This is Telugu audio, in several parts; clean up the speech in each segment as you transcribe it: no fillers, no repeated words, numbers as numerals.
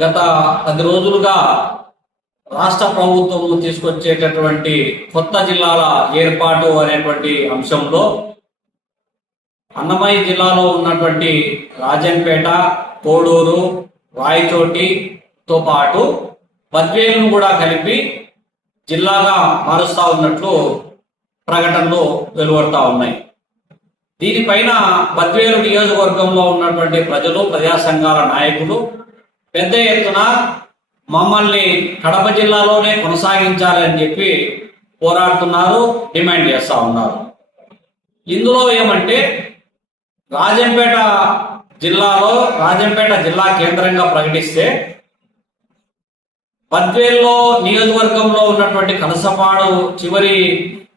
గత 10 రోజులుగా రాష్ట్ర ప్రభుత్వం తీసుకొచ్చేటటువంటి కొత్త జిల్లాల ఏర్పాటు అనేటువంటి అంశంలో అన్నమయ్య జిల్లాలో ఉన్నటువంటి రాజంపేట, కోడూరు, రాయచోటితో పాటు బద్వేలును కూడా కలిపి జిల్లాగా మారుస్తా ఉన్నట్లు ప్రకటనలు వెలువడతా ఉన్నాయి. దీనిపైన బద్వేలు నియోజకవర్గంలో ఉన్నటువంటి ప్రజలు, ప్రజా సంఘాల నాయకులు పెద్ద ఎత్తున మమ్మల్ని కడప జిల్లాలోనే కొనసాగించాలని చెప్పి పోరాడుతున్నారు, డిమాండ్ చేస్తూ ఉన్నారు. ఇందులో ఏమంటే రాజంపేట జిల్లా కేంద్రంగా ప్రకటిస్తే బద్వేల్లో నియోజకవర్గంలో ఉన్నటువంటి కలసపాడు చివరి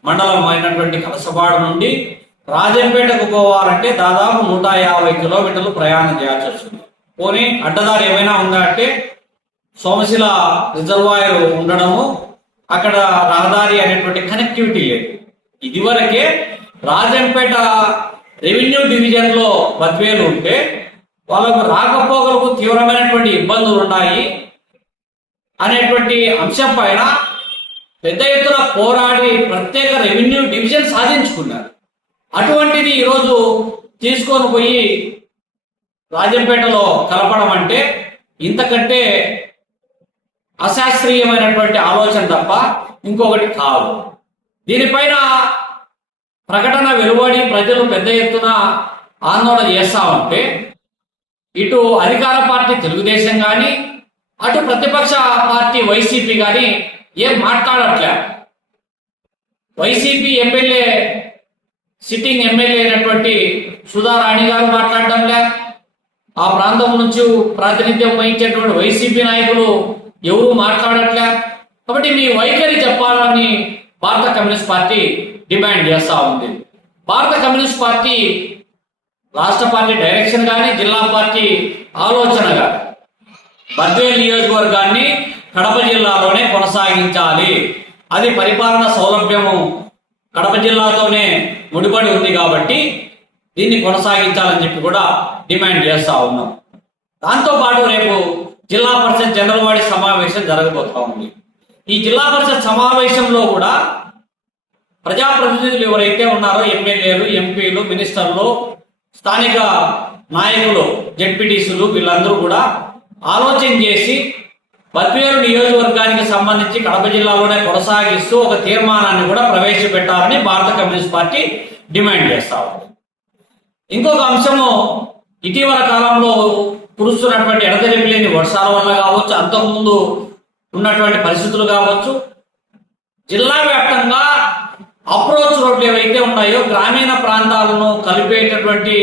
మండలం అయినటువంటి కలసపాడు నుండి రాజంపేటకు పోవాలంటే దాదాపు 150 కిలోమీటర్లు ప్రయాణం చేయాల్సి వస్తుంది. పోనీ అడ్డదారి ఏమైనా ఉందా అంటే సోమశిల రిజర్వాయర్ ఉండడము, అక్కడ రహదారి అనేటువంటి కనెక్టివిటీ లేదు. ఇదివరకే రాజంపేట రెవెన్యూ డివిజన్ లో బద్వేలు ఉంటే వాళ్ళకు రాకపోకలకు తీవ్రమైనటువంటి ఇబ్బందులు ఉన్నాయి అనేటువంటి అంశం పైన పెద్ద ఎత్తున పోరాడి ప్రత్యేక రెవెన్యూ డివిజన్ సాధించుకున్నారు. అటువంటిది ఈరోజు తీసుకొని పోయి రాజంపేటలో కలపడం అంటే ఇంతకంటే అశాస్త్రీయమైనటువంటి ఆలోచన తప్ప ఇంకొకటి కాదు. దీనిపైన ప్రకటన వెలువడి ప్రజలు పెద్ద ఎత్తున ఆందోళన చేస్తా ఉంటే ఇటు అధికార పార్టీ తెలుగుదేశం కానీ అటు ప్రతిపక్ష పార్టీ వైసీపీ కానీ ఏం మాట్లాడట్లే. వైసీపీ ఎమ్మెల్యే, సిట్టింగ్ ఎమ్మెల్యే అయినటువంటి సుధారాణి గారు మాట్లాడడంలే, ఆ ప్రాంతం నుంచి ప్రాతినిధ్యం వహించేటువంటి వైసీపీ నాయకులు ఎవరు మాట్లాడట్లే. కాబట్టి మీ వైఖరి చెప్పాలని భారత కమ్యూనిస్ట్ పార్టీ డిమాండ్ చేస్తూ ఉంది. భారత కమ్యూనిస్ట్ పార్టీ రాష్ట్ర పార్టీ డైరెక్షన్ కానీ జిల్లా పార్టీ ఆలోచనగా బద్వేలు నియోజకవర్గాన్ని కడప జిల్లాలోనే కొనసాగించాలి. అది పరిపాలన సౌలభ్యము కడప జిల్లాతోనే ముడిపడి ఉంది కాబట్టి దీన్ని కొనసాగించాలని చెప్పి కూడా డిమాండ్ చేస్తూ ఉన్నాం. దాంతోపాటు రేపు జిల్లా పరిషత్ జనరల్ బాడీ సమావేశం జరగబోతా ఉంది. ఈ జిల్లా పరిషత్ సమావేశంలో కూడా ప్రజాప్రతినిధులు ఎవరైతే ఉన్నారో ఎమ్మెల్యేలు, ఎంపీలు, మినిస్టర్లు, స్థానిక నాయకులు, జెడ్పీటీసీలు వీళ్ళందరూ కూడా ఆలోచన చేసి బద్వేలు నియోజకవర్గానికి సంబంధించి కడప జిల్లాలోనే కొనసాగిస్తూ ఒక తీర్మానాన్ని కూడా ప్రవేశపెట్టాలని భారత కమ్యూనిస్ట్ పార్టీ డిమాండ్ చేస్తా ఉంది. ఇంకొక అంశము, ఇటీవల కాలంలో కురుస్తున్నటువంటి ఎడతెరిపి లేని వర్షాల వల్ల కావచ్చు, అంతకుముందు ఉన్నటువంటి పరిస్థితులు కావచ్చు, జిల్లా వ్యాప్తంగా అప్రోచ్ రోడ్లు ఏవైతే ఉన్నాయో, గ్రామీణ ప్రాంతాలను కలిపేటటువంటి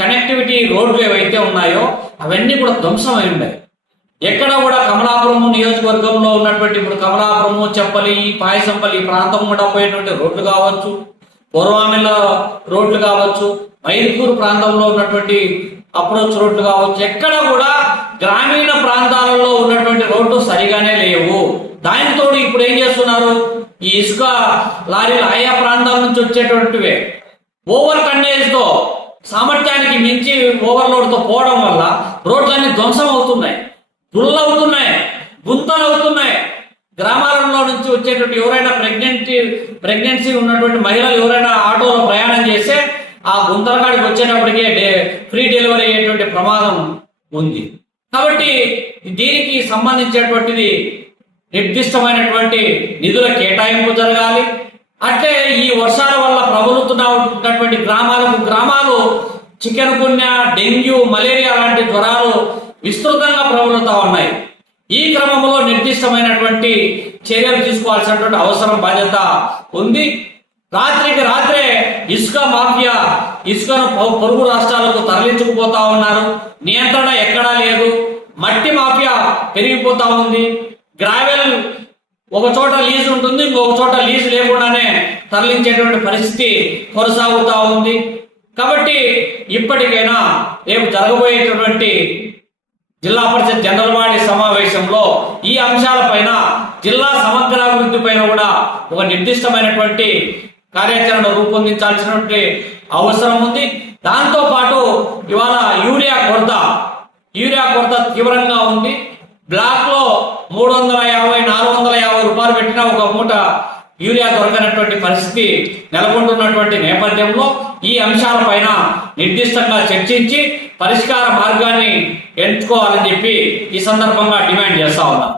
కనెక్టివిటీ రోడ్లు ఏవైతే ఉన్నాయో అవన్నీ కూడా ధ్వంసమై ఉన్నాయి. ఎక్కడ కూడా కమలాపురము నియోజకవర్గంలో ఉన్నటువంటి ఇప్పుడు కమలాపురము, చెప్పలి, పాయసంపల్లి ప్రాంతం కూడా పోయేటువంటి రోడ్లు కావచ్చు, పూర్వామిల రోడ్లు కావచ్చు, మైదుకూరు ప్రాంతంలో ఉన్నటువంటి అప్రోచ్ రోడ్లు కావచ్చు, ఎక్కడ కూడా గ్రామీణ ప్రాంతాలలో ఉన్నటువంటి రోడ్లు సరిగానే లేవు. దానితో ఇప్పుడు ఏం చేస్తున్నారు, ఈ ఇసుక లారీలు ఆయా ప్రాంతాల నుంచి వచ్చేటువంటివే ఓవర్ టన్నేజ్ తో, సామర్థ్యానికి మించి ఓవర్లోడ్ తో పోవడం వల్ల రోడ్లన్నీ ధ్వంసం అవుతున్నాయి, గుళ్ళవుతున్నాయి, గుంతలు అవుతున్నాయి. గ్రామాలలో నుంచి వచ్చేటువంటి ఎవరైనా ప్రెగ్నెన్సీ ఉన్నటువంటి మహిళలు ఎవరైనా ఆటోలో ప్రయాణం చేస్తే ఆ గుంతలకాడికి వచ్చేటప్పటికే ఫ్రీ డెలివరీ అయ్యేటువంటి ప్రమాదం ఉంది. కాబట్టి దీనికి సంబంధించినటువంటిది నిర్దిష్టమైనటువంటి నిధుల కేటాయింపు జరగాలి. అట్లే ఈ వర్షాల వల్ల ప్రబలుతున్నటువంటి గ్రామాలు చికెన్ గున్యా, డెంగ్యూ, మలేరియా లాంటి జ్వరాలు విస్తృతంగా ప్రబలుతూ ఉన్నాయి. ఈ క్రమంలో నిర్దిష్టమైనటువంటి చర్యలు తీసుకోవాల్సినటువంటి అవసరం, బాధ్యత ఉంది. రాత్రికి రాత్రే ఇసుక మాఫియా ఇసుకను పొరుగు రాష్ట్రాలకు తరలించుకుపోతా ఉన్నారు. నియంత్రణ ఎక్కడా లేదు. మట్టి మాఫియా పెరిగిపోతా ఉంది. గ్రావెల్ ఒక చోట లీజు ఉంటుంది, ఇంకొక చోట లీజు లేకుండానే తరలించేటువంటి పరిస్థితి కొనసాగుతూ ఉంది. కాబట్టి ఇప్పటికైనా రేపు జరగబోయేటటువంటి జిల్లా పరిషత్ జనరల్ బాడీ సమావేశంలో ఈ అంశాలపైన, జిల్లా సమగ్రాభివృద్ధి పైన కూడా ఒక నిర్దిష్టమైనటువంటి కార్యాచరణ రూపొందించాల్సినటువంటి అవసరం ఉంది. దాంతో పాటు ఇవాళ యూరియా కొరత తీవ్రంగా ఉంది. బ్లాక్ లో 350, 450 రూపాయలు పెట్టిన ఒక మూట యూరియా దొరకనటువంటి పరిస్థితి నెలకొంటున్నటువంటి నేపథ్యంలో ఈ అంశాలపైన నిర్దిష్టంగా చర్చించి పరిష్కార మార్గాన్ని ఎంచుకోవాలని చెప్పి ఈ సందర్భంగా డిమాండ్ చేస్తా ఉన్నా.